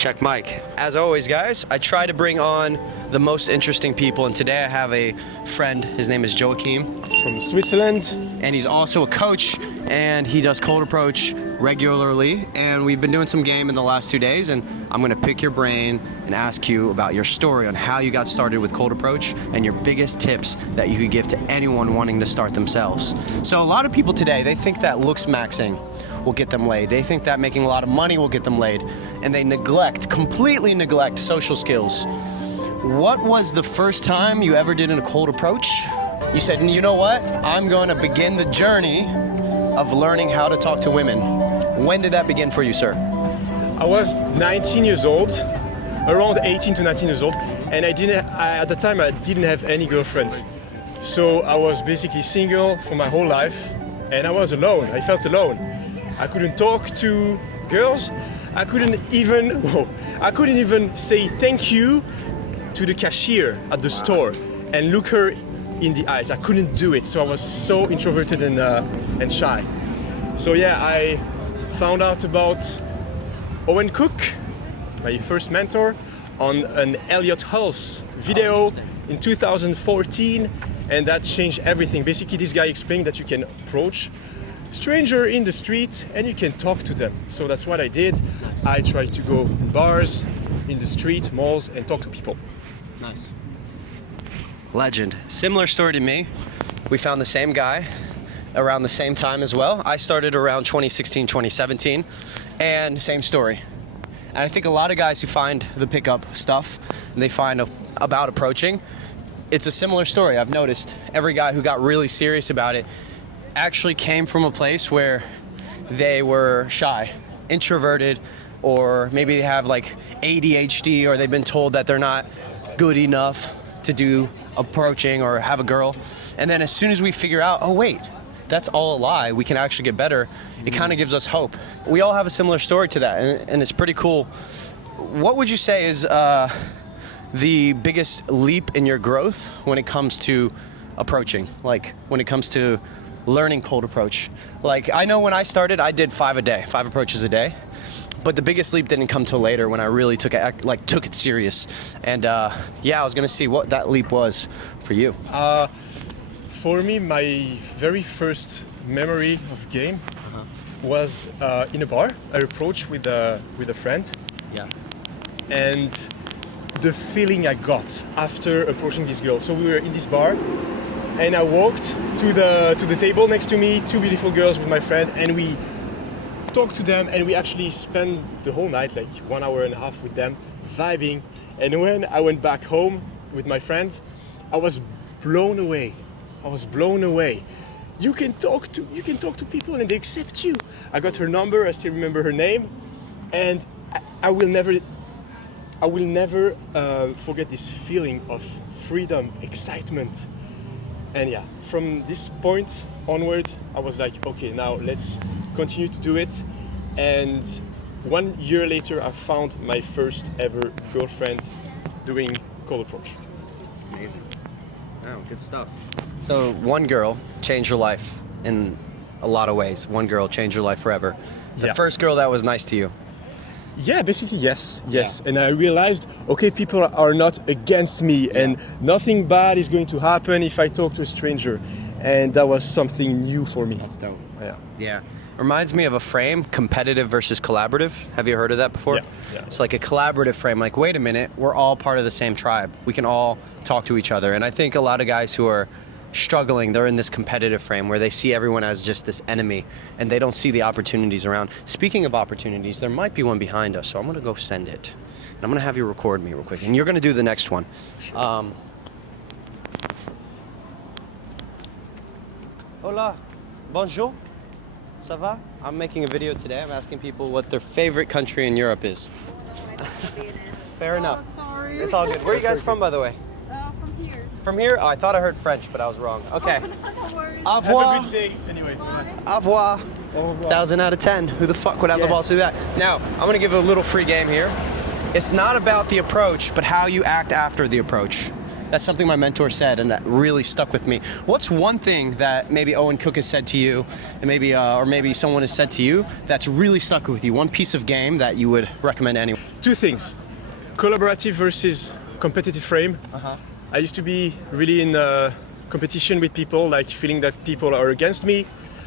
Check mic. As always, guys, I try to bring on the most interesting people, and today I have a friend. His name is Joachim from Switzerland, and he's also a coach, and he does cold approach regularly, and we've been doing some game in the last 2 days, and I'm gonna pick your brain and ask you about your story on how you got started with cold approach and your biggest tips that you could give to anyone wanting to start themselves. So a lot of people today, they think that looks maxing will get them laid. They think that making a lot of money will get them laid, and they completely neglect social skills. What was the first time you ever did a cold approach? You said, you know what? I'm going to begin the journey of learning how to talk to women. When did that begin for you, sir? I was 19 years old, around 18 to 19 years old, and at the time I didn't have any girlfriends. So I was basically single for my whole life, and I was alone. I felt alone. I couldn't talk to girls. I couldn't even say thank you to the cashier at the store and look her in the eyes. I couldn't do it, so I was so introverted and shy. So yeah, I found out about Owen Cook, my first mentor, on an Elliot Hulse video in 2014, and that changed everything. Basically, this guy explained that you can approach stranger in the street and you can talk to them. So that's what I did. Nice. I tried to go in bars, in the street, malls, and talk to people. Nice. Legend. Similar story to me. We found the same guy around the same time as well. I started around 2016, 2017, and same story. And I think a lot of guys who find the pickup stuff and they find about approaching, it's a similar story. I've noticed every guy who got really serious about it actually came from a place where they were shy, introverted, or maybe they have like ADHD, or they've been told that they're not good enough to do approaching or have a girl. And then as soon as we figure out, oh wait, that's all a lie, we can actually get better, it kind of gives us hope. We all have a similar story to that, and it's pretty cool. What would you say is the biggest leap in your growth when it comes to approaching? Like when it comes to learning cold approach? Like I know when I started, I did 5 approaches a day. But the biggest leap didn't come till later when I really took it serious. And yeah, I was gonna see what that leap was for you. For me, my very first memory of game was in a bar. I approached with a friend. Yeah. And the feeling I got after approaching this girl. So we were in this bar, and I walked to the table next to me, 2 beautiful girls with my friend, and we talked to them, and we actually spent the whole night, like 1.5 hours with them, vibing. And when I went back home with my friend, I was blown away. You can talk to people and they accept you. I got her number, I still remember her name, and I will never forget this feeling of freedom, excitement. And yeah, from this point onward, I was like, okay, now let's continue to do it. And 1 year later, I found my first ever girlfriend doing cold approach. Amazing. Oh, good stuff. So one girl changed your life in a lot of ways. One girl changed your life forever. The first girl that was nice to you. Yeah, basically, yes. Yeah. And I realized, okay, people are not against me, and nothing bad is going to happen if I talk to a stranger. And that was something new for me. That's dope. Yeah. Reminds me of a frame, competitive versus collaborative. Have you heard of that before? Yeah. It's like a collaborative frame, like, wait a minute, we're all part of the same tribe. We can all talk to each other. And I think a lot of guys who are struggling, they're in this competitive frame where they see everyone as just this enemy and they don't see the opportunities around. Speaking of opportunities, there might be one behind us, so I'm gonna go send it. And I'm gonna have you record me real quick, and you're gonna do the next one. Sure. Hola, bonjour, ça va? I'm making a video today. I'm asking people what their favorite country in Europe is. Fair enough. Sorry. It's all good. Where are you guys from, by the way? From here. From here? Oh, I thought I heard French, but I was wrong. Okay. No worries. Au revoir. Have a good day, anyway. Au revoir. 1,000 out of 10. Who the fuck would have the balls to do that? Now, I'm gonna give a little free game here. It's not about the approach, but how you act after the approach. That's something my mentor said, and that really stuck with me. What's one thing that maybe Owen Cook has said to you, and maybe or maybe someone has said to you that's really stuck with you? One piece of game that you would recommend to anyone? Two things: collaborative versus competitive frame. I used to be really in competition with people, like feeling that people are against me.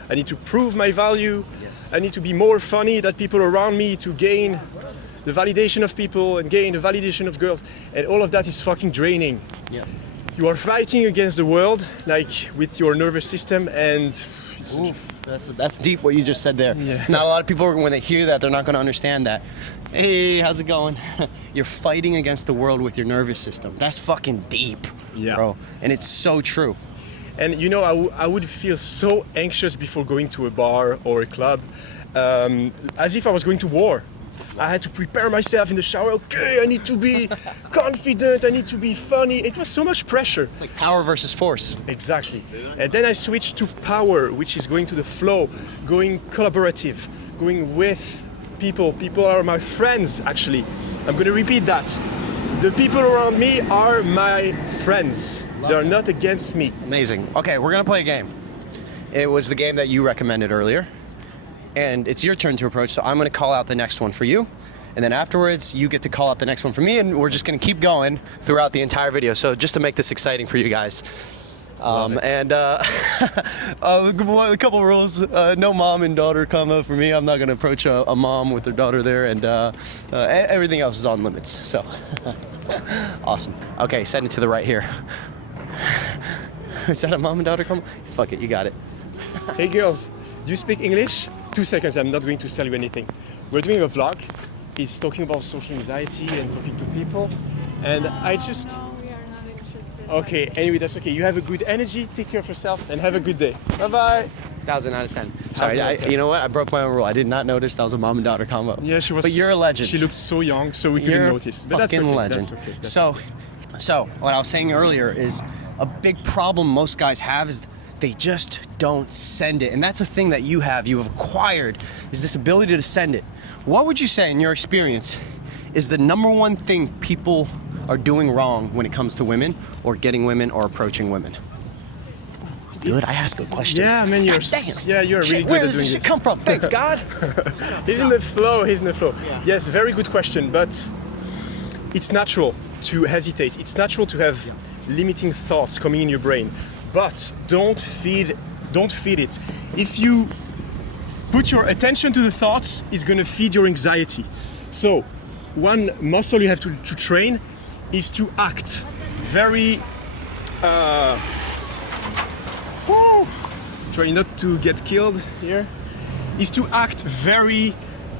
I need to prove my value. I need to be more funny than people around me to gain the validation of people and gain the validation of girls. And all of that is fucking draining. Yeah. You are fighting against the world, like with your nervous system, and it's That's deep what you just said there. Yeah. Not a lot of people, when they hear that, they're not going to understand that. Hey, how's it going? You're fighting against the world with your nervous system. That's fucking deep, Yeah. bro. And it's so true. And you know, I would feel so anxious before going to a bar or a club, as if I was going to war. I had to prepare myself in the shower. Okay, I need to be confident, I need to be funny. It was so much pressure. It's like power versus force. Exactly. And then I switched to power, which is going to the flow, going collaborative, going with people. People are my friends, actually. I'm going to repeat that. The people around me are my friends. They are not against me. Amazing. Okay, we're going to play a game. It was the game that you recommended earlier. And it's your turn to approach, so I'm going to call out the next one for you. And then afterwards, you get to call out the next one for me, and we're just going to keep going throughout the entire video. So just to make this exciting for you guys. And a couple rules. No mom and daughter combo for me. I'm not going to approach a mom with their daughter there, and everything else is on limits. So awesome. Okay, send it to the right here. Is that a mom and daughter combo? Fuck it, you got it. Hey girls, do you speak English? 2 seconds, I'm not going to sell you anything. We're doing a vlog. He's talking about social anxiety and talking to people. And I just... No, we are not interested. Okay, anyway, that's okay. You have a good energy, take care of yourself, and have a good day. Bye-bye. 1,000 out of 10. Sorry, 1,000 out of 10. you know what? I broke my own rule. I did not notice that was a mom and daughter combo. Yeah, she was... But you're a legend. She looked so young, so we You're couldn't a notice. But that's fucking okay. legend. That's okay. That's So what I was saying earlier is a big problem most guys have is they just don't send it. And that's a thing that you have acquired, is this ability to send it. What would you say, in your experience, is the number one thing people are doing wrong when it comes to women, or getting women, or approaching women? Good, I ask good questions. Yeah, man, you're really Shit, good where at does doing this this. shit come from? Thanks, God. He's in the flow, he's in the flow. Yes, very good question, but it's natural to hesitate. It's natural to have limiting thoughts coming in your brain, but don't feed it. If you put your attention to the thoughts, it's gonna feed your anxiety. So, one muscle you have to train is to act very, try not to get killed here, is to act very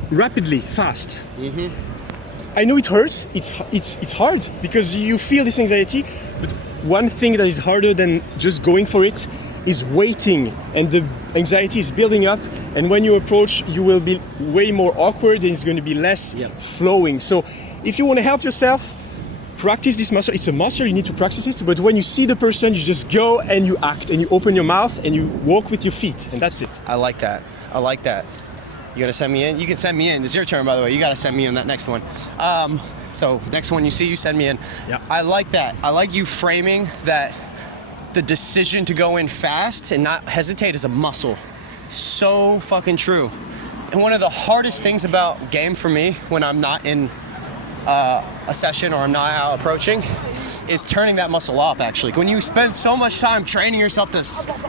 rapidly, fast. I know it hurts, it's hard, because you feel this anxiety, but one thing that is harder than just going for it is waiting, and the anxiety is building up, and when you approach, you will be way more awkward, and it's going to be less flowing. So if you want to help yourself, practice this muscle. It's a muscle, you need to practice it, but when you see the person, you just go and you act, and you open your mouth, and you walk with your feet, and that's it. I like that. You gonna send me in? You can send me in. It's your turn, by the way. You gotta send me in that next one. So next one you see, you send me in. Yeah. I like that. I like you framing that the decision to go in fast and not hesitate is a muscle. So fucking true. And one of the hardest things about game for me when I'm not in a session or I'm not out approaching is turning that muscle off, actually. When you spend so much time training yourself to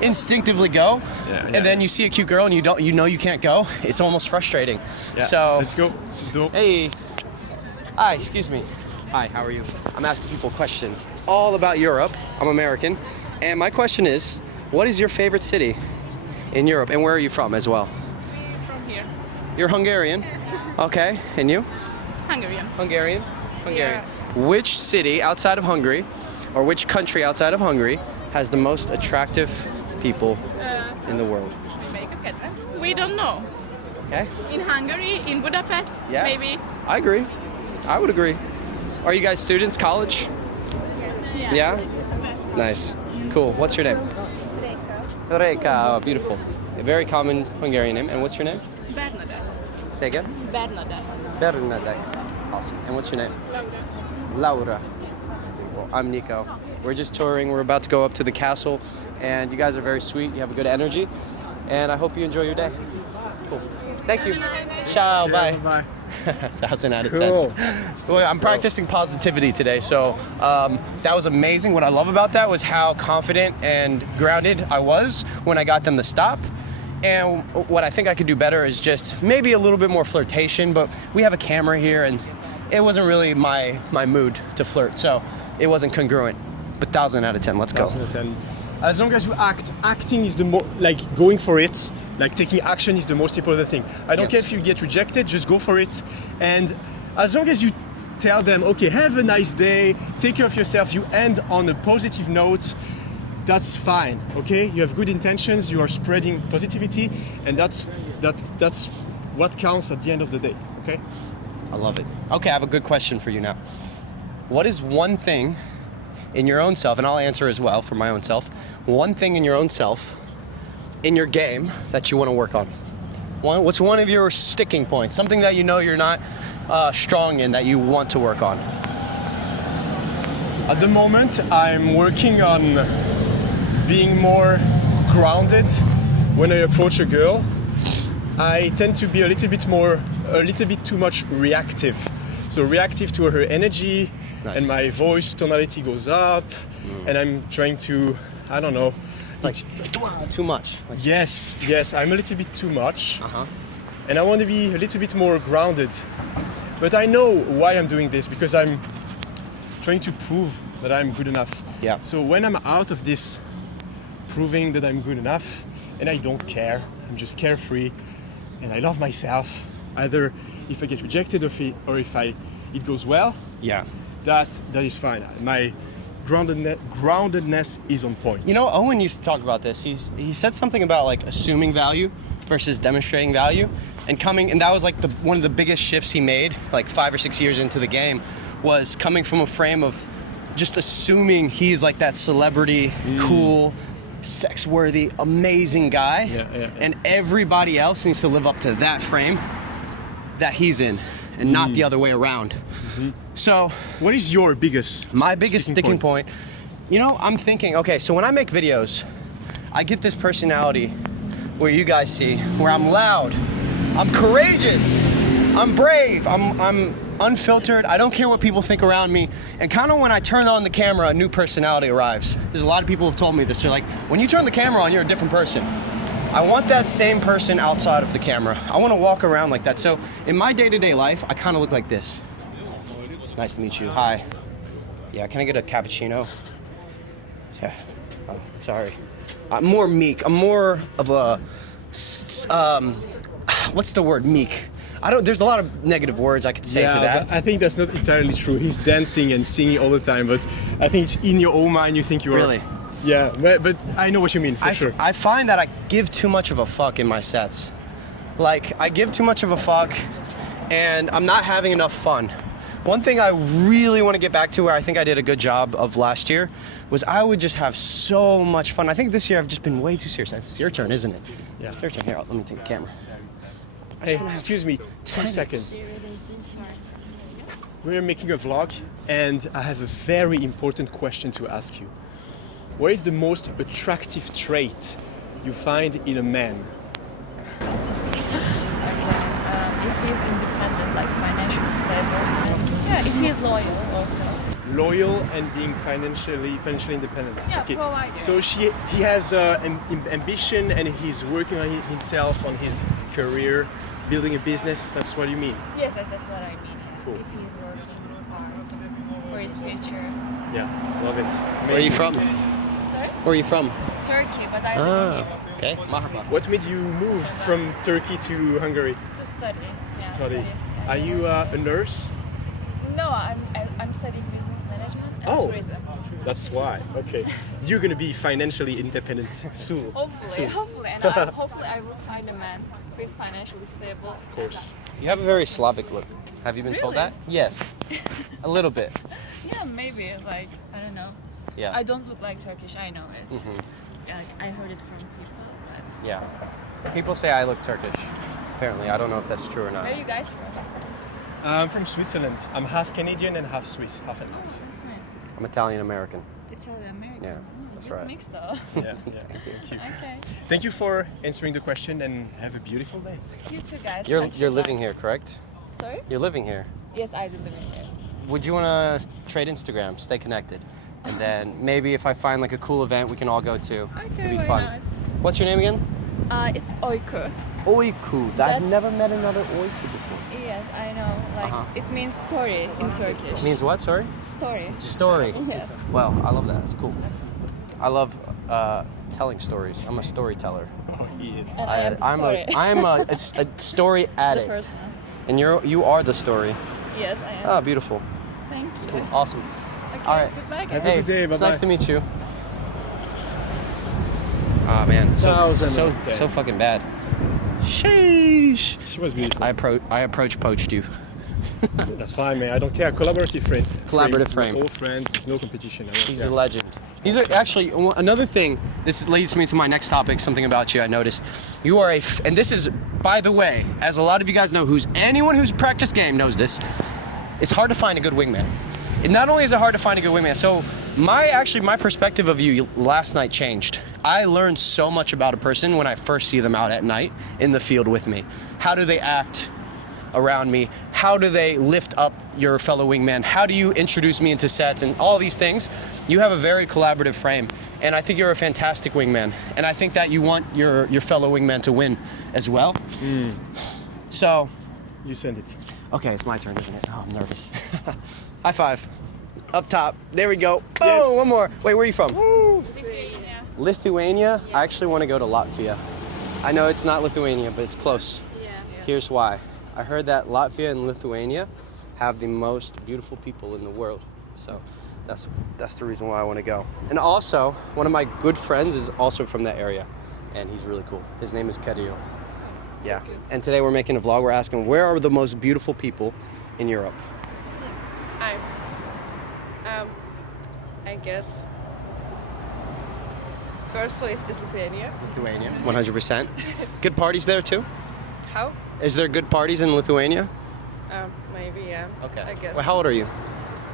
instinctively go, and then you see a cute girl and you know you can't go, it's almost frustrating. Yeah. So Let's go. hey, hi, excuse me. Hi, how are you? I'm asking people a question all about Europe. I'm American, and my question is, what is your favorite city in Europe, and where are you from as well? From here. You're Hungarian? Okay, and you? Hungarian. Hungarian. Which city outside of Hungary, or which country outside of Hungary, has the most attractive people in the world? We don't know. Okay. In Hungary, in Budapest, Yeah. maybe. I agree. I would agree. Are you guys students? College? Yes. Yeah? Nice. Cool. What's your name? Reka. Beautiful. A very common Hungarian name. And what's your name? Bernadette. Say again? Bernadette. Bernadette. Awesome. And what's your name? Laura. Beautiful. I'm Nico. We're just touring. We're about to go up to the castle, and you guys are very sweet. You have a good energy, and I hope you enjoy your day. Cool. Thank you. Ciao. Bye. Bye. 1,000 out of 10. Cool. Well, I'm practicing positivity today, so that was amazing. What I love about that was how confident and grounded I was when I got them to stop. And what I think I could do better is just maybe a little bit more flirtation, but we have a camera here, and it wasn't really my mood to flirt, so it wasn't congruent. But 1,000 out of 10. Let's go. 1,000 out of 10. As long as you acting is the going for it. Like taking action is the most important thing. I don't care if you get rejected, just go for it. And as long as you tell them, okay, have a nice day, take care of yourself, you end on a positive note, that's fine, okay? You have good intentions, you are spreading positivity, and that's what counts at the end of the day, okay? I love it. Okay, I have a good question for you now. What is one thing in your own self, and I'll answer as well for my own self, one thing in your own self in your game that you want to work on? What's one of your sticking points? Something that you know you're not strong in that you want to work on? At the moment, I'm working on being more grounded when I approach a girl. I tend to be a little bit too much reactive. So reactive to her energy, Nice. and my voice tonality goes up, and I'm trying to, I don't know. Like too much. Like, Yes, I'm a little bit too much, uh-huh. and I want to be a little bit more grounded. But I know why I'm doing this, because I'm trying to prove that I'm good enough. Yeah. So when I'm out of this proving that I'm good enough, and I don't care, I'm just carefree, and I love myself, either if I get rejected or if it goes well, Yeah. that is fine. My groundedness is on point. You know, Owen used to talk about this. He said something about like assuming value versus demonstrating value, and that was like one of the biggest shifts he made, like 5 or 6 years into the game, was coming from a frame of just assuming he's like that celebrity, cool, sex-worthy, amazing guy, Yeah. and everybody else needs to live up to that frame that he's in, and not the other way around. So What is your biggest my biggest sticking point, you know, I'm thinking, okay, so when I make videos, I get this personality where you guys see, where I'm loud, I'm courageous, I'm brave, I'm unfiltered, I don't care what people think around me, and kind of when I turn on the camera, a new personality arrives. There's a lot of people who have told me this. They're like, when you turn the camera on, you're a different person. I want that same person outside of the camera. I want to walk around like that. So in my day-to-day life, I kind of look like this. It's nice to meet you. Hi. Yeah, can I get a cappuccino? Yeah. Oh, sorry. I'm more meek. I'm more of a, what's the word, meek? There's a lot of negative words I could say to that. But I think that's not entirely true. He's dancing and singing all the time, but I think it's in your own mind you think you are. Really? Yeah, but I know what you mean, for sure. I find that I give too much of a fuck in my sets. Like, I give too much of a fuck, and I'm not having enough fun. One thing I really want to get back to, where I think I did a good job of last year, was I would just have so much fun. I think this year I've just been way too serious. It's your turn, isn't it? Yeah. It's your turn. Here, let me take the camera. Hey, excuse me, 2 seconds. We're making a vlog, and I have a very important question to ask you. What is the most attractive trait you find in a man? If he's independent, like financially stable, and if he's loyal also. Loyal and being financially independent. Yeah, provider. So he has ambition, and he's working on himself, on his career, building a business. That's what you mean? Yes, that's what I mean. Yes. Cool. If he's working hard for his future. Yeah, love it. Where are you Amazing. from? Sorry? Where are you from? Turkey, but I live here Okay. Marhaba. What made you move from Turkey to Hungary to study. to Yeah, study? Are you a nurse? No, I'm studying business management and Oh. tourism. That's why. Okay. You're gonna be financially independent soon. Hopefully, and hopefully I will find a man who is financially stable. Of course. You have a very Slavic look. Have you been told Really? that? Yes. A little bit. Yeah, maybe. Like, I don't know. Yeah. I don't look like Turkish. I know it. Like, I heard it from people. But Yeah. People say I look Turkish. Apparently, I don't know if that's true or not. where are you guys from? I'm from Switzerland. I'm half Canadian and half Swiss, half and half. That's nice. I'm Italian American. Italian American. Yeah, Oh, that's good right. mix though. Yeah, thank you. Okay. Thank you for answering the question and have a beautiful day. You too, guys. You're Thank you're you. living here, correct? Sorry? You're living here. Yes, I do live in here. Would you want to trade Instagram, stay connected, and then maybe if I find like a cool event we can all go to, Okay, it'd be why fun. not? What's your name again? It's Oyku. Oiku. I've That's- never met another Oiku before. Yes, I know. Like it means story in Turkish. Means what? Sorry. Story. Story. Yes. Well, I love that. It's cool. I love telling stories. I'm a storyteller. Oh, he is. And I am I'm story. a story the addict. first one. And you are the story. Yes, I am. Oh, beautiful. Thank you. Cool. Awesome. Okay, All right. goodbye, guys. Have a Hey, good day, it's bye-bye. nice to meet you. Oh man, so 1000 fucking bad. Sheesh. She was beautiful. I approach poached you. That's fine, man. I don't care. Collaborative frame. Collaborative frame. We're all friends. There's no competition. I don't He's care. a legend. He's actually another thing. This leads me to my next topic. Something about you I noticed. You are and this is, by the way, as a lot of you guys know, anyone who's practiced game knows this. It's hard to find a good wingman. And not only is it hard to find a good wingman, so my perspective of you last night changed. I learned so much about a person when I first see them out at night in the field with me. How do they act around me? How do they lift up your fellow wingman? How do you introduce me into sets and all these things? You have a very collaborative frame, and I think you're a fantastic wingman. And I think that you want your fellow wingman to win as well. So, You send it. okay, it's my turn, isn't it? Oh, I'm nervous. High five. Up top. There we go. Oh, Yes. one more. Wait, where are you from? Lithuania. Lithuania? I actually want to go to Latvia. I know it's not Lithuania, but it's close. Yeah. Here's why. I heard that Latvia and Lithuania have the most beautiful people in the world. So that's the reason why I want to go. And also, one of my good friends is also from that area, and he's really cool. His name is Kirill. Yeah. And today we're making a vlog. We're asking, where are the most beautiful people in Europe? I guess first place is Lithuania. Lithuania. 100%. Good parties there too? How? Is there good parties in Lithuania? Maybe, yeah. Okay. I guess. Well, how old are you?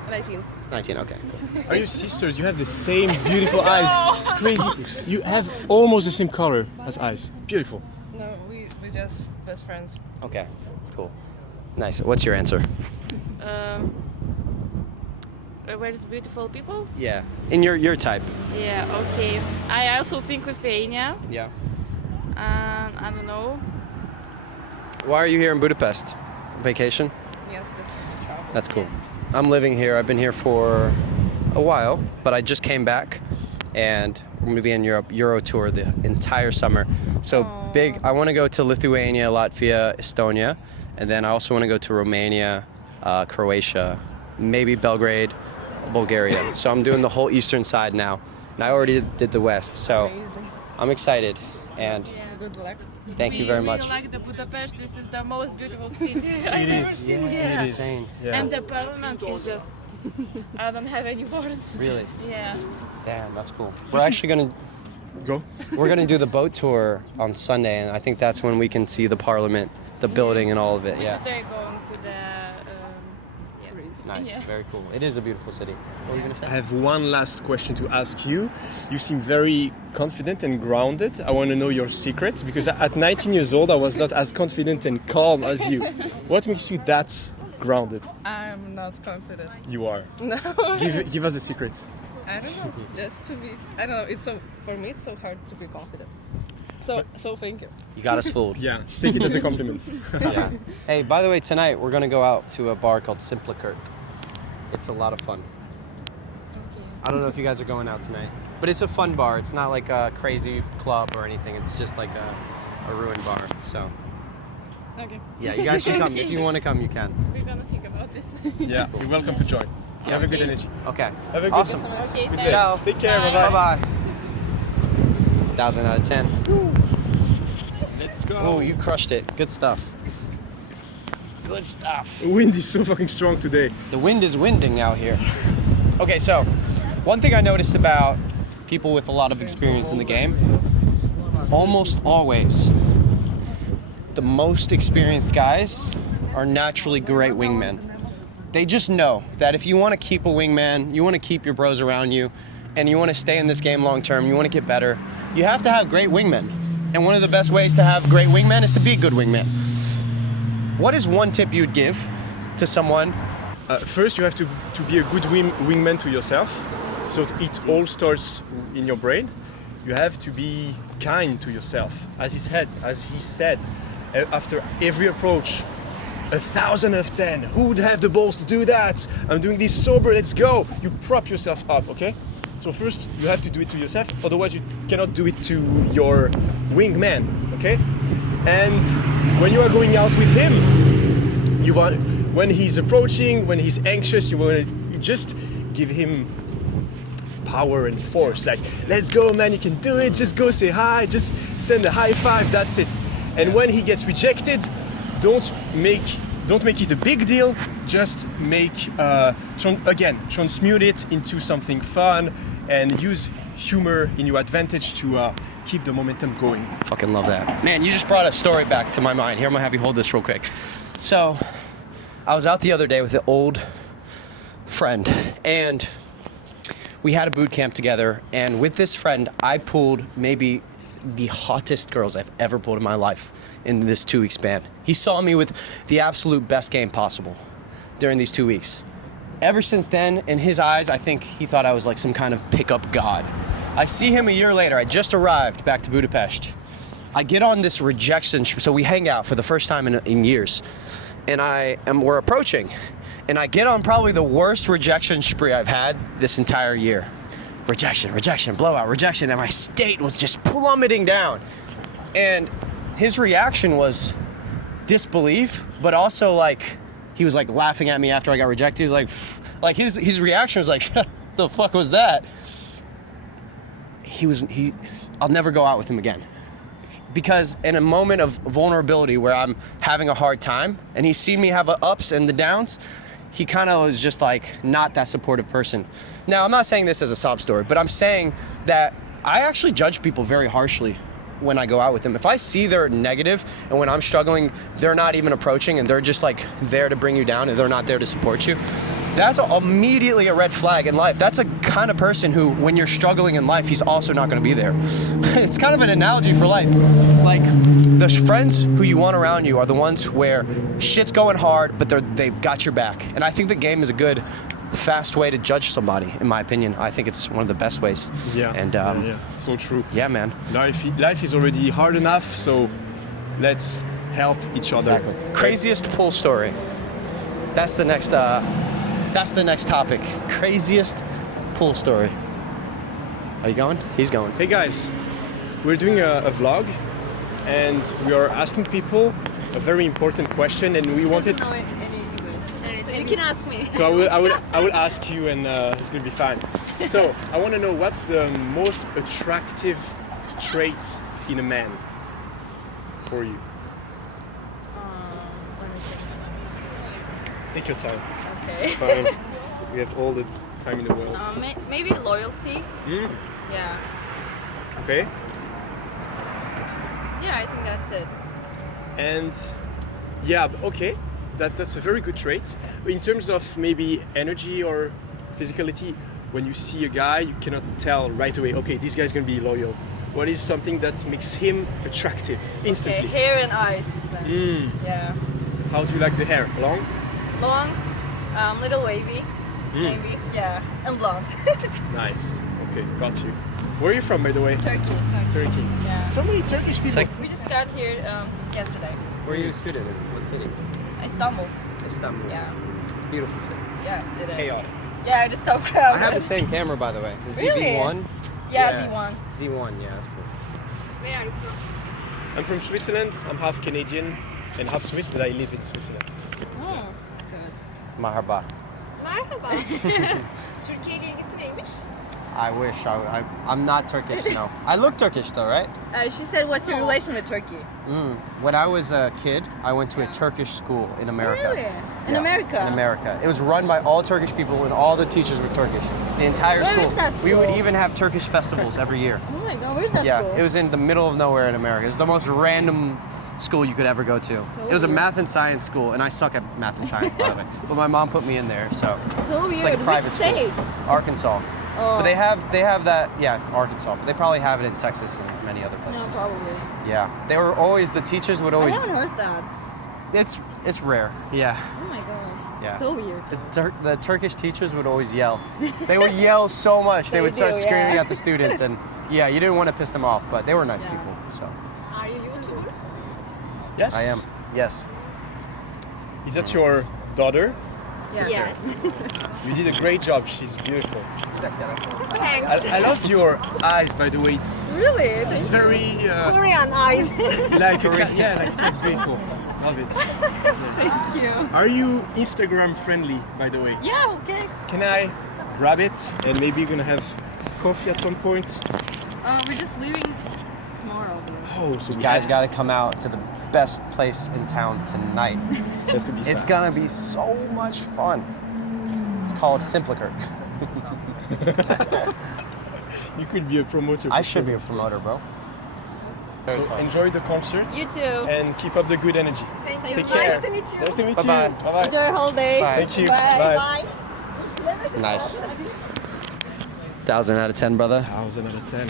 19. 19, okay. Are you sisters? You have the same beautiful eyes. It's crazy. You have almost the same color as eyes. Beautiful. No, we're just best friends. Okay, cool. Nice. What's your answer? Where's beautiful people? Yeah. In your type. Yeah, okay. I also think Lithuania. Yeah. I don't know. Why are you here in Budapest? Vacation? Yes, good travel. That's cool. I'm living here. I've been here for a while, but I just came back, and we're gonna be in Europe, Euro tour the entire summer. So big. I want to go to Lithuania, Latvia, Estonia, and then I also want to go to Romania, Croatia, maybe Belgrade, Bulgaria. So I'm doing the whole eastern side now, and I already did the west. So Amazing. I'm excited, and Good luck. thank you very much. We like the Budapest. This is the most beautiful city It is. Yeah, It it's is. insane. Yeah. And the parliament is just. I don't have any words. Really? Yeah. Damn, that's cool. We're actually gonna Go. we're gonna do the boat tour on Sunday, and I think that's when we can see the Parliament, the building, and all of it. Yeah. Today going to the. Nice. Yeah. Very cool. It is a beautiful city. What were you gonna say? I have one last question to ask you. You seem very confident and grounded. I want to know your secret because at 19 years old, I was not as confident and calm as you. What makes you that grounded? I'm not confident. You are. No. Give us a secret. I don't know. Just to be. I don't know. It's so for me. It's so hard to be confident. So thank you. You got us fooled. Yeah, take it as a compliment. Yeah. Hey, by the way, tonight we're gonna go out to a bar called Simplicurt. It's a lot of fun. Okay. I don't know if you guys are going out tonight, but it's a fun bar. It's not like a crazy club or anything. It's just like a ruined bar. So Okay. yeah, you guys should come. If you want to come, you can. We're gonna think about this. Yeah, you're welcome to join. Have a good energy. Okay. Have a good Awesome. Okay, Good thanks. day. Ciao. Take care. Bye. Bye bye. Bye bye. 1,000 out of 10. Let's go. Oh, you crushed it. Good stuff. Good stuff. The wind is so fucking strong today. The wind is winding out here. Okay, so one thing I noticed about people with a lot of experience in the game, almost always, the most experienced guys are naturally great wingmen. They just know that if you want to keep a wingman, you want to keep your bros around you, and you want to stay in this game long term, you want to get better, you have to have great wingmen. And one of the best ways to have great wingmen is to be a good wingman. What is one tip you'd give to someone? First, you have to be a good wingman to yourself. So it all starts in your brain. You have to be kind to yourself. As he said, after every approach, 1,000 out of 10. Who would have the balls to do that? I'm doing this sober, let's go. You prop yourself up, okay? So first, you have to do it to yourself. Otherwise, you cannot do it to your wingman, okay? And when you are going out with him, when he's approaching, when he's anxious, you just give him power and force. Like, let's go, man, you can do it. Just go say hi, just send a high five, that's it. And when he gets rejected, don't make it a big deal. Just transmute it into something fun and use humor in your advantage to keep the momentum going. Fucking love that. Man, you just brought a story back to my mind. Here, I'm gonna have you hold this real quick. So, I was out the other day with an old friend, and we had a boot camp together, and with this friend, I pulled maybe the hottest girls I've ever pulled in my life in this 2-week span. He saw me with the absolute best game possible during these 2 weeks. Ever since then, in his eyes, I think he thought I was like some kind of pickup god. I see him a year later. I just arrived back to Budapest. I get on this rejection, so we hang out for the first time in years. And we're approaching. And I get on probably the worst rejection spree I've had this entire year. Rejection, blowout, rejection, and my state was just plummeting down. And his reaction was disbelief, but also like, he was like laughing at me after I got rejected. He was like his reaction was like, the fuck was that? I'll never go out with him again. Because in a moment of vulnerability where I'm having a hard time, and he's seen me have the ups and the downs, he kind of was just like not that supportive person. Now, I'm not saying this as a sob story, but I'm saying that I actually judge people very harshly when I go out with them. If I see they're negative and when I'm struggling, they're not even approaching and they're just like there to bring you down and they're not there to support you, that's immediately a red flag in life. That's a kind of person who, when you're struggling in life, he's also not going to be there. It's kind of an analogy for life. Like, the friends who you want around you are the ones where shit's going hard, but they've got your back. And I think the game is a good, fast way to judge somebody, in my opinion. I think it's one of the best ways. Yeah, and yeah. So true. Yeah, man. Life is already hard enough, so let's help each other. Exactly. Craziest pull story. That's the next topic. Craziest pull story. Are you going? He's going. Hey guys, we're doing a vlog, and we are asking people a very important question, and we wanted. You can ask me. So I will ask you, and it's gonna be fine. So I want to know, what's the most attractive trait in a man for you? Let me think. Take your time. Okay. Fine. We have all the time in the world. Maybe loyalty. Yeah. Okay. Yeah, I think that's it. And yeah, okay. That's a very good trait. In terms of maybe energy or physicality, when you see a guy, you cannot tell right away, okay, this guy's gonna be loyal. What is something that makes him attractive instantly? Okay, hair and eyes. Then. Yeah. How do you like the hair? Long? Long, little wavy, maybe. Yeah, and blonde. Nice. Okay, got you. Where are you from, by the way? Turkey. Turkey. Yeah. So many Turkish people. We just got here yesterday. Where are you a student in? What city? Istanbul. Istanbul. Yeah. Beautiful city. Yes, it is. Chaotic. Yeah, it is so crowded. I have the same camera, by the way. The Really? ZV-1. Yeah, Z1. Z1, yeah, that's cool. Where are you from? I'm from Switzerland. I'm half Canadian and half Swiss, but I live in Switzerland. Oh, that's good. Merhaba. Merhaba. Türkiye ile ilgisi neymiş? I wish. I'm not Turkish, no. I look Turkish, though, right? She said, what's your relation with Turkey? When I was a kid, I went to a Turkish school in America. Really? In Yeah, America? In America. It was run by all Turkish people and all the teachers were Turkish. The entire Where school. is that We would school? even have Turkish festivals every year. Oh my god, where's that Yeah, school? it was in the middle of nowhere in America. It was the most random school you could ever go to. It was a math and science school, and I suck at math and science, by the way. But my mom put me in there, so So weird. it's like a private Which school. state? Arkansas. Oh. But they have that, yeah, Arkansas. But they probably have it in Texas and many other places. No, probably. Yeah, they were always, the teachers would I always. haven't heard that. It's rare. Yeah. Oh my god. Yeah. So weird. The Turkish teachers would always yell. They would yell so much. They would start do, screaming yeah. at the students, and yeah, you didn't want to piss them off, but they were nice people. So Are you YouTuber? Yes. I am. Yes. Is that your daughter? Yes. You did a great job. She's beautiful. Thanks. I love your eyes, by the way. It's Really? very Korean eyes. like it's beautiful. Love it. Thank you. Are you Instagram friendly, by the way? Yeah, okay. Can I grab it and maybe you're gonna have coffee at some point? We're just leaving tomorrow. Oh, so we Guys have got to come out to the best place in town tonight. to, have to be It's fast. gonna be so much fun. It's called Simpliker. You could be a promoter. I for should be a this promoter, place. bro. So enjoy the concert You too. and keep up the good energy. Thank you. Take care. Nice to meet you. Nice to meet Bye-bye. you. Bye bye. Enjoy your holiday. Bye. Thank you. Bye. Bye. Nice. 1,000 out of 10, brother. 1,000 out of 10.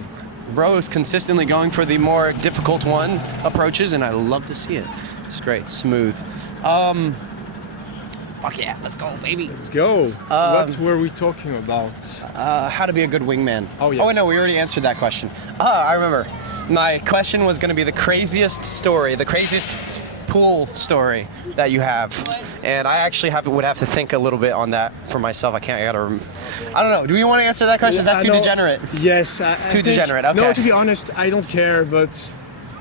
Bro is consistently going for the more difficult one approaches, and I love to see it. It's great, smooth. Fuck yeah, let's go, baby. Let's go. What were we talking about? How to be a good wingman. Oh, yeah. Oh, no, we already answered that question. I remember. My question was going to be the craziest story, the craziest pool story that you have. And I actually would have to think a little bit on that for myself. I don't know. Do we want to answer that question? Is that I too know- degenerate? Yes. I Too think- degenerate, okay. No, to be honest, I don't care, but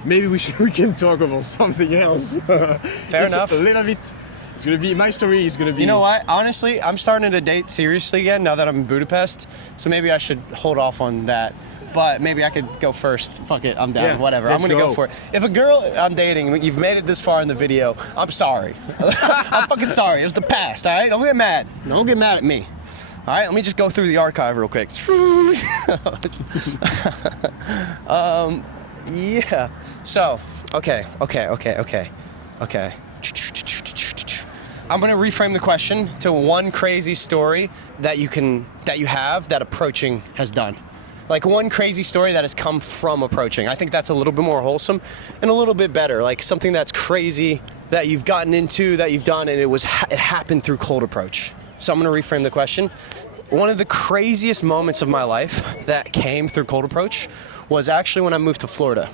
maybe we can talk about something else. Fair It's enough. A little bit. It's gonna be my story. Is gonna be. You know what? Honestly, I'm starting to date seriously again now that I'm in Budapest. So maybe I should hold off on that. But maybe I could go first. Fuck it, I'm down. Yeah, Whatever. I'm let's gonna go go. for it. If a girl I'm dating, you've made it this far in the video, I'm sorry. I'm fucking sorry. It was the past. All right. Don't get mad. Don't get mad at me. All right. Let me just go through the archive real quick. Yeah. So. Okay. I'm gonna reframe the question to one crazy story that you have that approaching has done. Like one crazy story that has come from approaching. I think that's a little bit more wholesome and a little bit better. Like something that's crazy that you've gotten into, that you've done, and it happened through cold approach. So I'm gonna reframe the question. One of the craziest moments of my life that came through cold approach was actually when I moved to Florida.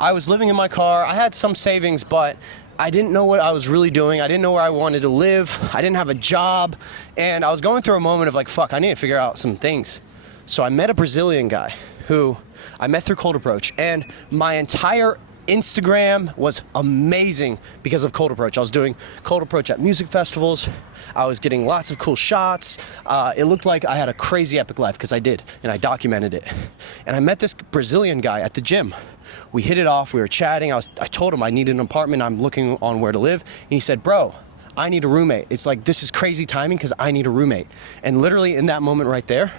I was living in my car. I had some savings, but I didn't know what I was really doing. I didn't know where I wanted to live. I didn't have a job. And I was going through a moment of like, fuck, I need to figure out some things. So I met a Brazilian guy who I met through cold approach. And my entire Instagram was amazing because of cold approach. I was doing cold approach at music festivals. I was getting lots of cool shots. It looked like I had a crazy epic life because I did, and I documented it. And I met this Brazilian guy at the gym. We hit it off, we were chatting. I told him I needed an apartment, I'm looking on where to live. And he said, bro, I need a roommate. It's like, this is crazy timing because I need a roommate. And literally in that moment right there,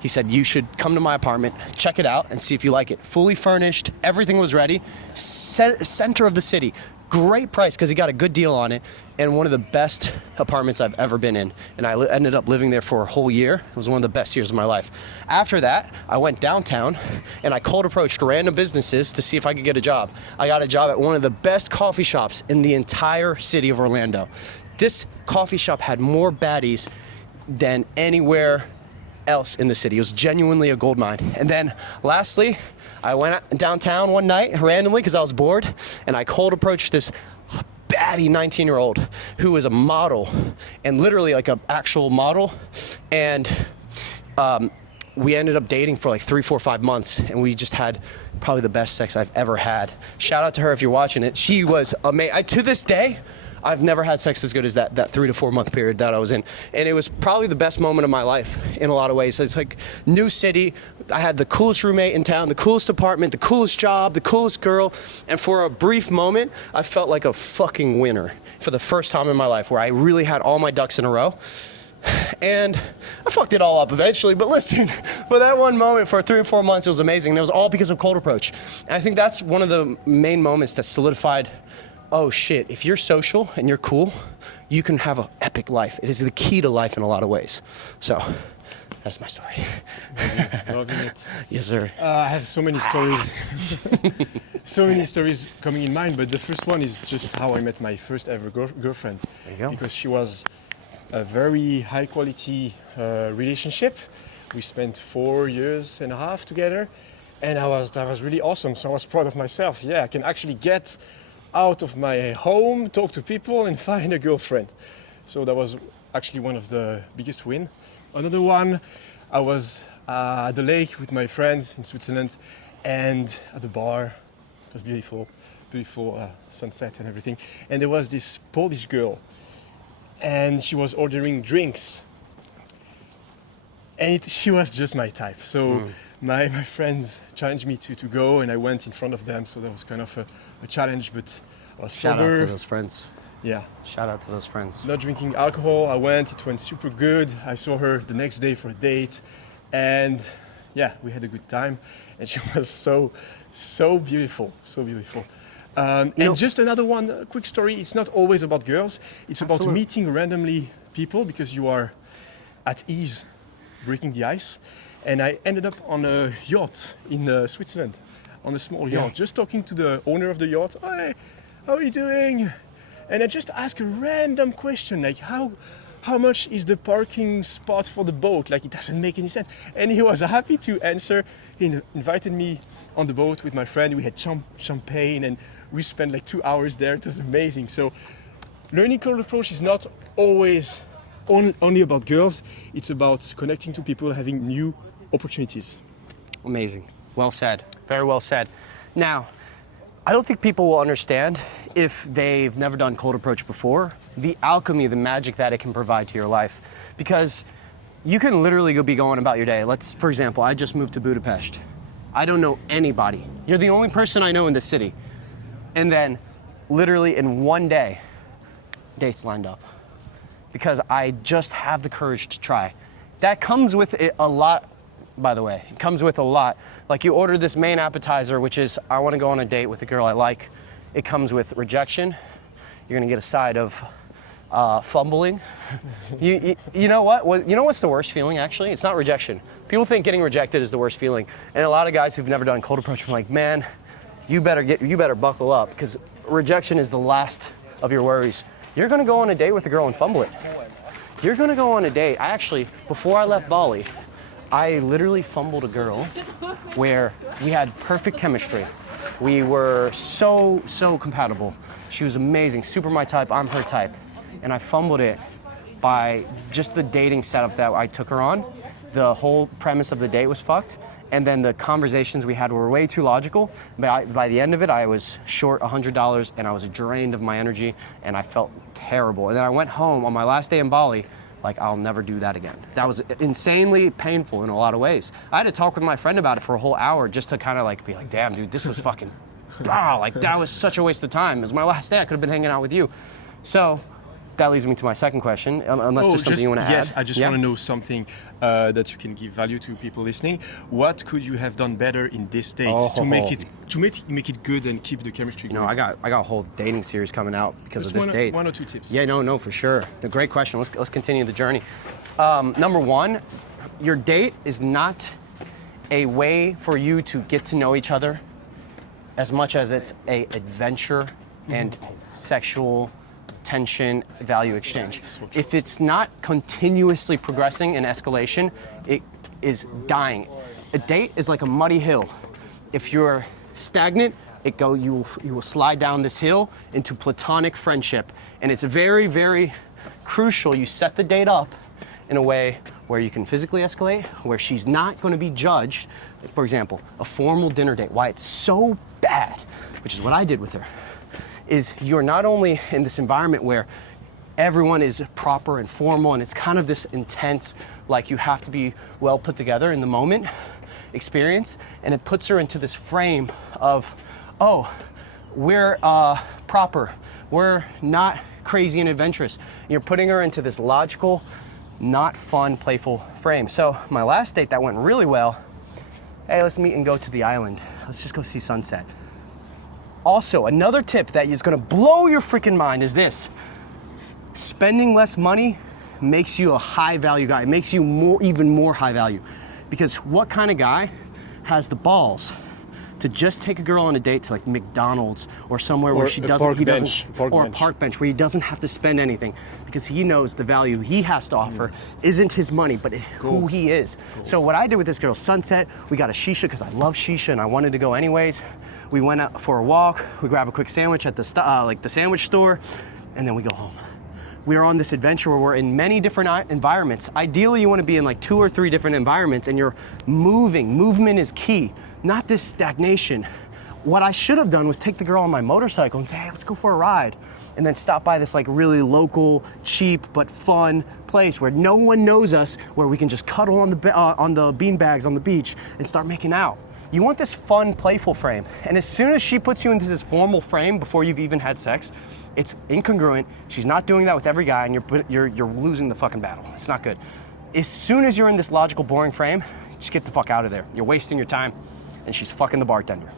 he said, you should come to my apartment, check it out, and see if you like it. Fully furnished, everything was ready. Center of the city. Great price because he got a good deal on it, and one of the best apartments I've ever been in. And I ended up living there for a whole year. It was one of the best years of my life. After that, I went downtown and I cold approached random businesses to see if I could get a job. I got a job at one of the best coffee shops in the entire city of Orlando. This coffee shop had more baddies than anywhere else in the city. It was genuinely a gold mine. And then lastly, I went downtown one night randomly because I was bored, and I cold approached this baddie 19-year-old who was a model, and literally like an actual model. And we ended up dating for like 3, 4, 5 months, and we just had probably the best sex I've ever had. Shout out to her if you're watching it. She was amazing. To this day, I've never had sex as good as that 3 to 4 month period that I was in. And it was probably the best moment of my life in a lot of ways. It's like new city. I had the coolest roommate in town, the coolest apartment, the coolest job, the coolest girl. And for a brief moment, I felt like a fucking winner for the first time in my life, where I really had all my ducks in a row. And I fucked it all up eventually, but listen, for that one moment, for 3 or 4 months, it was amazing. And it was all because of cold approach. And I think that's one of the main moments that solidified, oh shit, if you're social and you're cool, you can have an epic life. It is the key to life in a lot of ways. So that's my story. Loving it. Yes, sir. I have so many stories. So many stories coming in mind, but the first one is just how I met my first ever girlfriend. There you go. Because she was a very high quality relationship. We spent 4.5 years together, and that was really awesome. So I was proud of myself. Yeah, I can actually get out of my home, talk to people, and find a girlfriend. So that was actually one of the biggest win. Another one, I was at the lake with my friends in Switzerland, and at the bar. It was beautiful, beautiful sunset and everything. And there was this Polish girl, and she was ordering drinks. And she was just my type. So my friends challenged me to go, and I went in front of them. So that was kind of a challenge, but I was Shout sober. out to those friends. Yeah. Shout out to those friends. Not drinking alcohol. It went super good. I saw her the next day for a date, and yeah, we had a good time. And she was so beautiful, so beautiful. And just another one, a quick story. It's not always about girls. It's about meeting randomly people because you are at ease, breaking the ice. And I ended up on a yacht in Switzerland, on a small yacht, just talking to the owner of the yacht. Hi, how are you doing? And I just asked a random question, like how much is the parking spot for the boat? Like, it doesn't make any sense. And he was happy to answer. He invited me on the boat with my friend. We had champagne and we spent like 2 hours there. It was amazing. So learning cold approach is not always only about girls. It's about connecting to people, having new opportunities. Amazing. Well said. Very well said. Now, I don't think people will understand if they've never done cold approach before, the alchemy, the magic that it can provide to your life. Because you can literally be going about your day. For example, I just moved to Budapest. I don't know anybody. You're the only person I know in the city. And then literally in one day, dates lined up. Because I just have the courage to try. That comes with it a lot, by the way. It comes with a lot. Like, you order this main appetizer, which is, I want to go on a date with a girl I like. It comes with rejection. You're gonna get a side of fumbling. You know what? You know what's the worst feeling, actually? It's not rejection. People think getting rejected is the worst feeling. And a lot of guys who've never done cold approach are like, man, you better buckle up, because rejection is the last of your worries. You're gonna go on a date with a girl and fumble it. You're gonna go on a date. Before I left Bali, I literally fumbled a girl where we had perfect chemistry. We were so compatible. She was amazing, super my type, I'm her type. And I fumbled it by just the dating setup that I took her on. The whole premise of the date was fucked. And then the conversations we had were way too logical. By the end of it, I was short $100 and I was drained of my energy and I felt terrible. And then I went home on my last day in Bali, like, I'll never do that again. That was insanely painful in a lot of ways. I had to talk with my friend about it for a whole hour just to kind of like be like, damn, dude, this was fucking, like, that was such a waste of time. It was my last day. I could have been hanging out with you. So that leads me to my second question, unless there's something you want to add. Yes, I just want to know something that you can give value to people listening. What could you have done better in this date to make it good and keep the chemistry going? I got a whole dating series coming out because of this date. One or two tips. Yeah, no, for sure. A great question. Let's continue the journey. Number one, your date is not a way for you to get to know each other as much as it's a adventure and sexual tension, value exchange. If it's not continuously progressing in escalation, it is dying. A date is like a muddy hill. If you're stagnant, you will slide down this hill into platonic friendship. And it's very, very crucial you set the date up in a way where you can physically escalate, where she's not going to be judged. For example, a formal dinner date. Why it's so bad, which is what I did with her, is you're not only in this environment where everyone is proper and formal and it's kind of this intense, like you have to be well put together in the moment experience, and it puts her into this frame of, oh, we're proper, we're not crazy and adventurous. You're putting her into this logical not fun, playful frame. So my last date that went really well, hey, let's meet and go to the island. Let's just go see sunset. Also, another tip that is gonna blow your freaking mind is this. Spending less money makes you a high value guy. It makes you even more high value. Because what kind of guy has the balls to just take a girl on a date to like McDonald's or somewhere where she doesn't, or a park bench where he doesn't have to spend anything because he knows the value he has to offer isn't his money, but who he is. So what I did with this girl, sunset, we got a shisha because I love shisha and I wanted to go anyways. We went out for a walk, we grab a quick sandwich at the sandwich store, and then we go home. We're on this adventure where we're in many different environments. Ideally, you want to be in like 2 or 3 different environments and you're moving. Movement is key, not this stagnation. What I should have done was take the girl on my motorcycle and say, hey, let's go for a ride. And then stop by this like really local, cheap, but fun place where no one knows us, where we can just cuddle on the bean bags on the beach and start making out. You want this fun, playful frame. And as soon as she puts you into this formal frame before you've even had sex, it's incongruent. She's not doing that with every guy, and you're losing the fucking battle. It's not good. As soon as you're in this logical, boring frame, just get the fuck out of there. You're wasting your time, and she's fucking the bartender.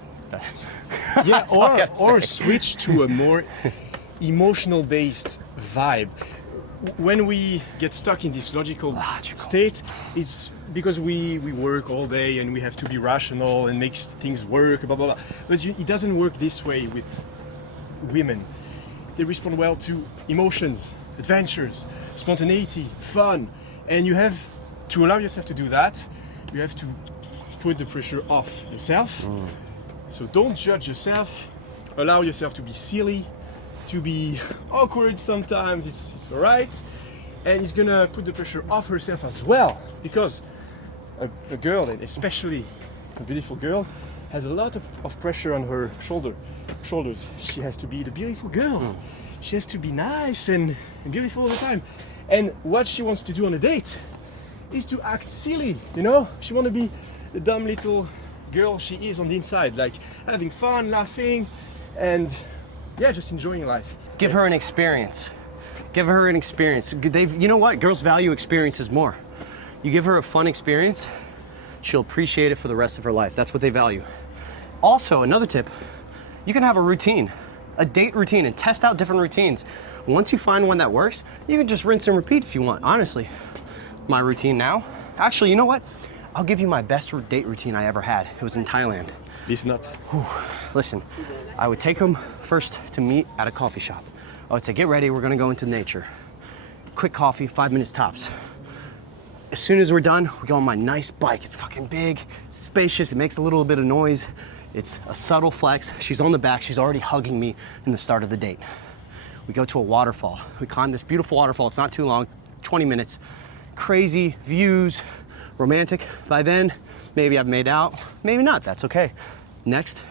Yeah, or switch to a more emotional-based vibe. When we get stuck in this logical state, it's because we work all day and we have to be rational and make things work, blah, blah, blah. But it doesn't work this way with women. They respond well to emotions, adventures, spontaneity, fun. And you have to allow yourself to do that. You have to put the pressure off yourself. So don't judge yourself. Allow yourself to be silly, to be awkward sometimes. It's all right. And it's gonna put the pressure off herself as well. Because a girl, and especially a beautiful girl, has a lot of pressure on her shoulders. She has to be the beautiful girl. She has to be nice and beautiful all the time. And what she wants to do on a date is to act silly, you know? She wants to be the dumb little girl she is on the inside, like having fun, laughing, and yeah, just enjoying life. Give her an experience. Give her an experience. You know what? Girls value experiences more. You give her a fun experience, she'll appreciate it for the rest of her life. That's what they value. Also, another tip, you can have a routine, a date routine, and test out different routines. Once you find one that works, you can just rinse and repeat if you want. Honestly, my routine now, actually, you know what? I'll give you my best date routine I ever had. It was in Thailand. Listen up. Listen, I would take them first to meet at a coffee shop. I would say, get ready, we're gonna go into nature. Quick coffee, 5 minutes tops. As soon as we're done, we go on my nice bike. It's fucking big, spacious, it makes a little bit of noise. It's a subtle flex. She's on the back, she's already hugging me in the start of the date. We go to a waterfall. We climb this beautiful waterfall, it's not too long, 20 minutes. Crazy views, romantic. By then, maybe I've made out, maybe not, that's okay. Next,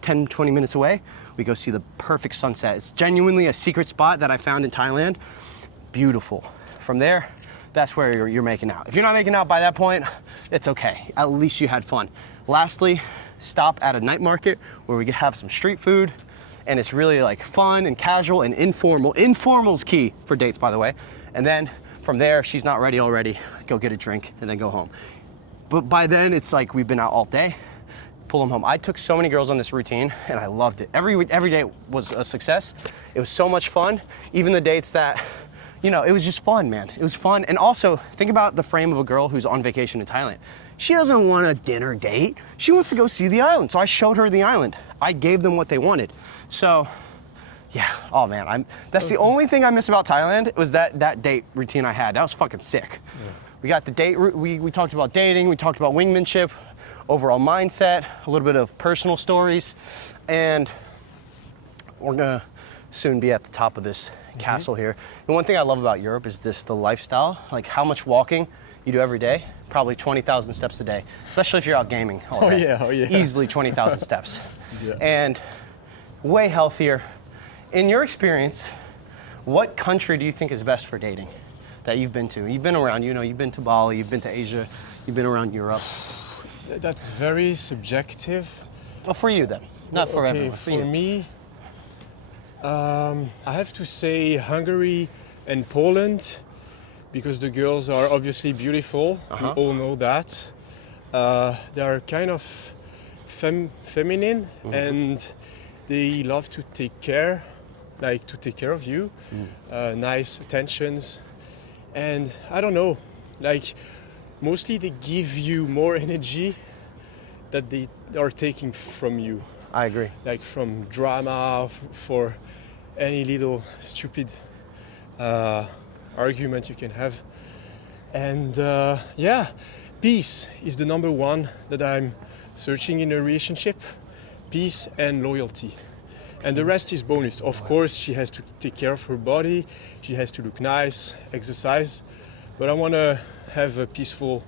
10, 20 minutes away, we go see the perfect sunset. It's genuinely a secret spot that I found in Thailand. Beautiful. From there, that's where you're making out. If you're not making out by that point, it's okay. At least you had fun. Lastly, stop at a night market where we can have some street food, and it's really like fun and casual and informal. Informal's key for dates, by the way. And then from there, if she's not ready already, go get a drink and then go home. But by then, it's like we've been out all day. Pull them home. I took so many girls on this routine and I loved it. Every day was a success. It was so much fun. Even the dates that, you know, it was just fun, man. It was fun. And also, think about the frame of a girl who's on vacation in Thailand. She doesn't want a dinner date. She wants to go see the island. So I showed her the island. I gave them what they wanted. So, yeah, oh man, that's the only thing I miss about Thailand was that date routine I had. That was fucking sick. Yeah. We got the date, we talked about dating, we talked about wingmanship, overall mindset, a little bit of personal stories, and we're gonna soon be at the top of this castle here. And one thing I love about Europe is the lifestyle, like how much walking you do every day, probably 20,000 steps a day, especially if you're out gaming all day. Oh yeah. Easily 20,000 steps. Yeah. And way healthier. In your experience, what country do you think is best for dating that you've been to? You've been around, you know, you've been to Bali, you've been to Asia, you've been around Europe. That's very subjective. Well, for you then, not for everyone. For me, I have to say Hungary and Poland because the girls are obviously beautiful. We all know that. They are kind of feminine, and they love to take care of you. Nice attentions, and I don't know, like mostly they give you more energy that they are taking from you. I agree. Like from drama, for any little stupid argument you can have. And yeah, peace is the number one that I'm searching in a relationship. Peace and loyalty. And the rest is bonus. Of course, she has to take care of her body, she has to look nice, exercise, but I want to have a peaceful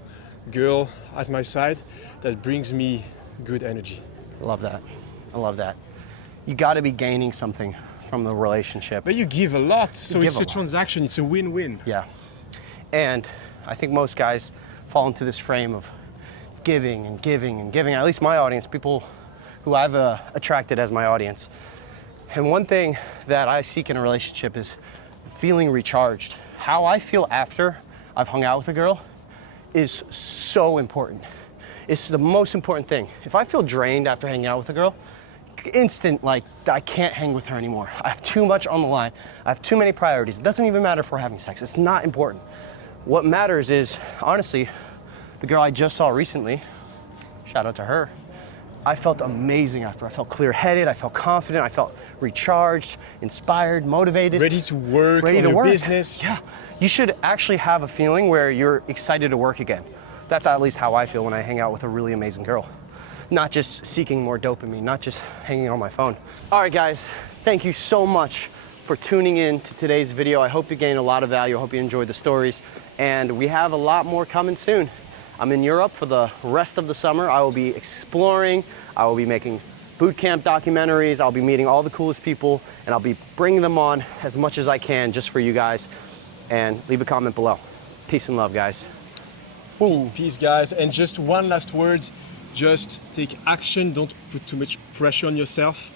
girl at my side that brings me good energy. I love that. I love that. You got to be gaining something from the relationship. But you give a lot, so give it's a a lot. transaction, it's a win-win. Yeah. And I think most guys fall into this frame of giving and giving and giving, at least my audience, people who I've attracted as my audience. And one thing that I seek in a relationship is feeling recharged. How I feel after I've hung out with a girl is so important. It's the most important thing. If I feel drained after hanging out with a girl, instant, like, I can't hang with her anymore. I have too much on the line. I have too many priorities. It doesn't even matter if we're having sex. It's not important. What matters is, honestly, the girl I just saw recently, shout out to her, I felt amazing after. I felt clear-headed, I felt confident, I felt recharged, inspired, motivated. Ready to work Ready on to your work. business. Yeah, you should actually have a feeling where you're excited to work again. That's at least how I feel when I hang out with a really amazing girl. Not just seeking more dopamine, not just hanging on my phone. All right, guys, thank you so much for tuning in to today's video. I hope you gained a lot of value. I hope you enjoyed the stories. And we have a lot more coming soon. I'm in Europe for the rest of the summer. I will be exploring. I will be making boot camp documentaries. I'll be meeting all the coolest people, and I'll be bringing them on as much as I can just for you guys. And leave a comment below. Peace and love, guys. Peace, guys. And just one last word. Just take action. Don't put too much pressure on yourself.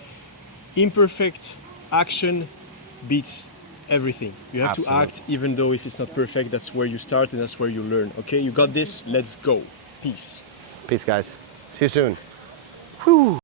Imperfect action beats everything. You have to act even though if it's not perfect. That's where you start and that's where you learn. Okay, you got this. Let's go. Peace. Peace, guys. See you soon. Whew.